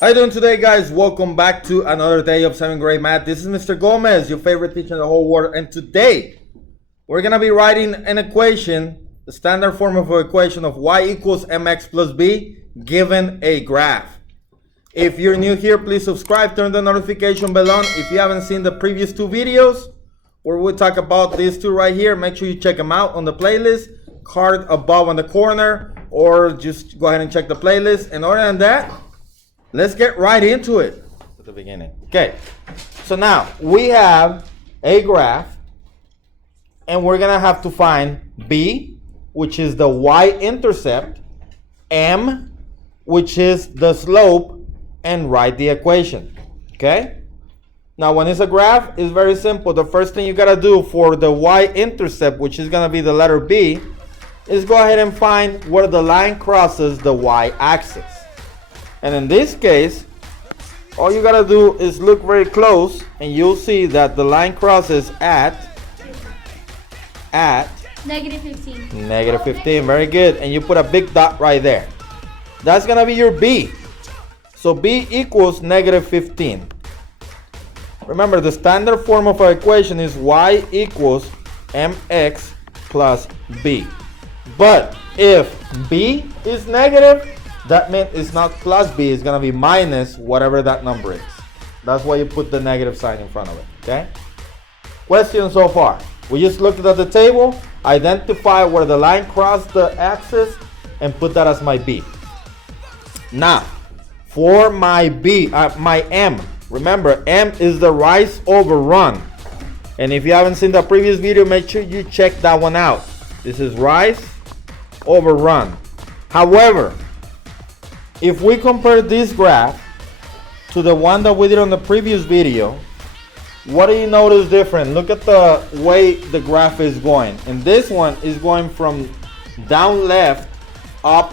How you doing today, guys? Welcome back to another day of 7th grade math. This is Mr. Gomez, your favorite teacher in the whole world, and today we're gonna be writing an equation, the standard form of an equation of y equals mx plus b given a graph. If you're new here, please subscribe, turn the notification bell on. If you haven't seen the previous two videos where we talk about these two right here, make sure you check them out on the playlist, card above on the corner, or just go ahead and check the playlist. And other than that, let's get right into it at the beginning. Okay, so now we have a graph, and we're gonna have to find b, which is the y-intercept, m, which is the slope, and write the equation. Okay, now when it's a graph, it's very simple. The first thing you gotta do for the y-intercept, which is gonna be the letter b, is go ahead and find where the line crosses the y-axis. And in this case, all you gotta do is look very close, and you'll see that the line crosses at negative 15. Negative 15, very good. And you put a big dot right there. That's gonna be your b. So b equals negative 15. Remember, the standard form of our equation is y equals mx plus b. But if b is negative, that means it's not plus b, it's gonna be minus whatever that number is. That's why you put the negative sign in front of it, okay? Question so far. We just looked at the table, identify where the line crossed the axis, and put that as my b. Now, for my b, my m, remember m is the rise over run. And if you haven't seen the previous video, make sure you check that one out. This is rise over run. However, if we compare this graph to the one that we did on the previous video, what do you notice different? Look at the way the graph is going. And this one is going from down left, up,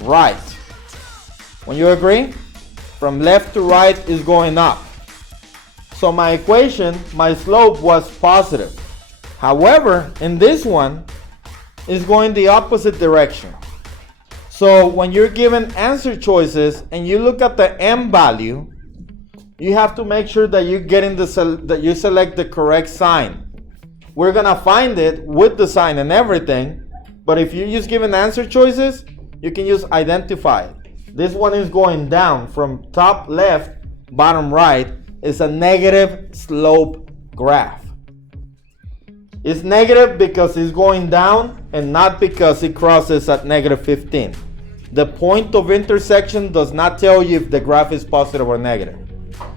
right. When you agree? From left to right is going up. So my equation, my slope was positive. However, in this one, it's going the opposite direction. So when you're given answer choices and you look at the m value, you have to make sure that you're getting that you select the correct sign. We're gonna find it with the sign and everything, but if you're just given answer choices, you can use identify. This one is going down from top left, bottom right. It's a negative slope graph. It's negative because it's going down and not because it crosses at negative 15. The point of intersection does not tell you if the graph is positive or negative.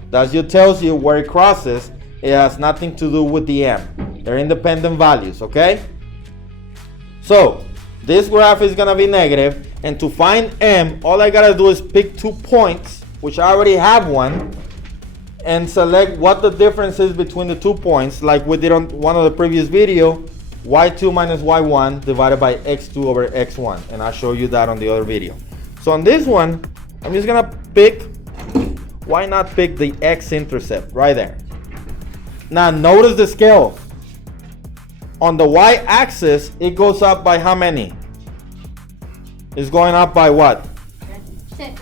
That just tells you where it crosses. It has nothing to do with the m. They're independent values, okay? So this graph is gonna be negative, and to find m, all I gotta do is pick 2 points, which I already have one, and select what the difference is between the 2 points, like we did on one of the previous video, y2 minus y1 divided by x2 over x1, and I'll show you that on the other video. So on this one, I'm just gonna pick, why not pick the x-intercept right there. Now notice the scale. On the y-axis, it goes up by how many? It's going up by what? 6.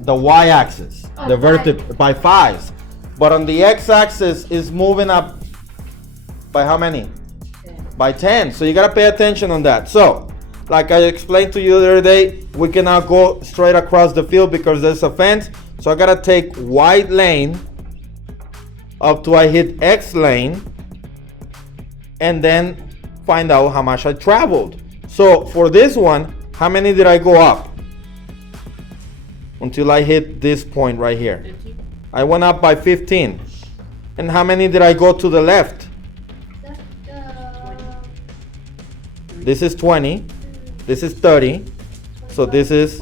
The y-axis, Oh, the vertical, by 5s. But on the x-axis, is moving up by how many? 10. By 10. So you gotta pay attention on that. So, like I explained to you the other day, we cannot go straight across the field because there's a fence. So I gotta take y lane up to I hit x lane, and then find out how much I traveled. So for this one, how many did I go up? Until I hit this point right here. 15. I went up by 15. And how many did I go to the left? This is 20. This is 30. So this is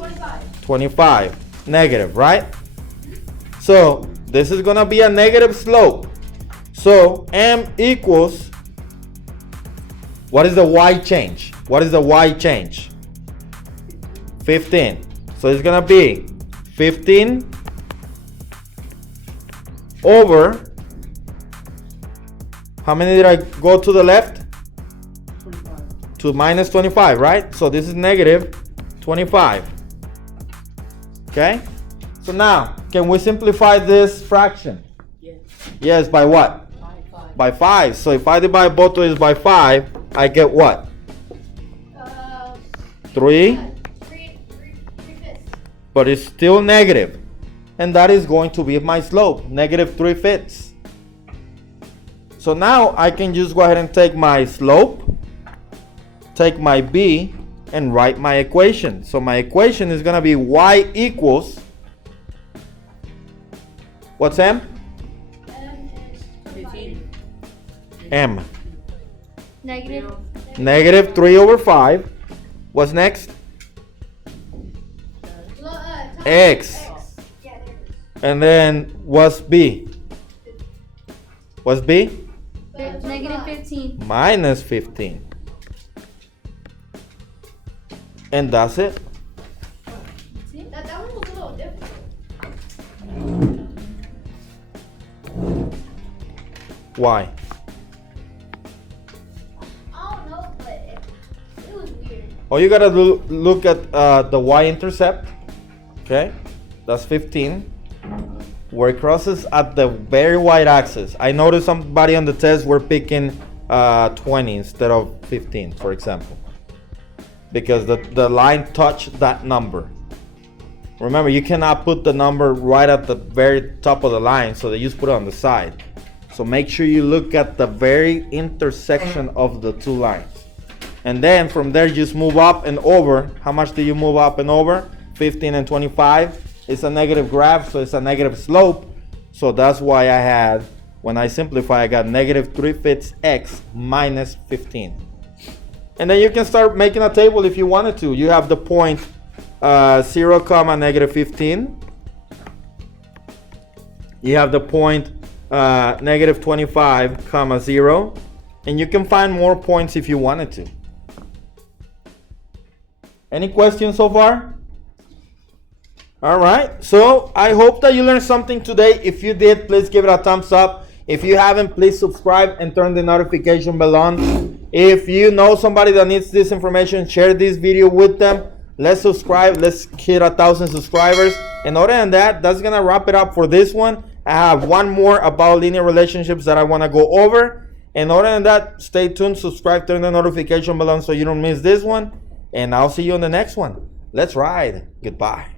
25. Negative, right? So this is gonna be a negative slope. So m equals, what is the y change? What is the y change? 15. So it's gonna be 15 over, how many did I go to the left? 25. To minus 25, right? So this is negative 25. Okay? So now, can we simplify this fraction? Yes. Yes, by what? By 5. By 5. So if I divide both of these by 5, I get what? 3, 3/5. but it's still negative. And that is going to be my slope, negative 3/5. So now I can just go ahead and take my slope, take my b, and write my equation. So my equation is going to be y equals, what's m? M is 15. M. negative. Negative 3 over 5. What's next? X. Yeah, there it is. And then what's b? What's b? Negative 15. Minus 15. And that's it. See? That one was a little different. Why? I don't know, but it was weird. Oh, you gotta look at the y-intercept. Okay, that's 15. Where it crosses at the very white axis. I noticed somebody on the test were picking 20 instead of 15, for example, because the line touched that number. Remember, you cannot put the number right at the very top of the line, so they just put it on the side. So make sure you look at the very intersection of the two lines. And then from there, just move up and over. How much do you move up and over? 15 and 25. It's a negative graph, so it's a negative slope. So that's why I had, when I simplify, I got negative 3/5 x minus 15. And then you can start making a table if you wanted to. You have the point 0, comma, negative 15. You have the point negative 25, comma, 0. And you can find more points if you wanted to. Any questions so far? All right, so I hope that you learned something today. If you did, please give it a thumbs up. If you haven't, please subscribe and turn the notification bell on. If you know somebody that needs this information, share this video with them. Let's subscribe. Let's hit 1,000 subscribers. And other than that, that's going to wrap it up for this one. I have one more about linear relationships that I want to go over. And other than that, stay tuned, subscribe, turn the notification bell on so you don't miss this one. And I'll see you on the next one. Let's ride. Goodbye.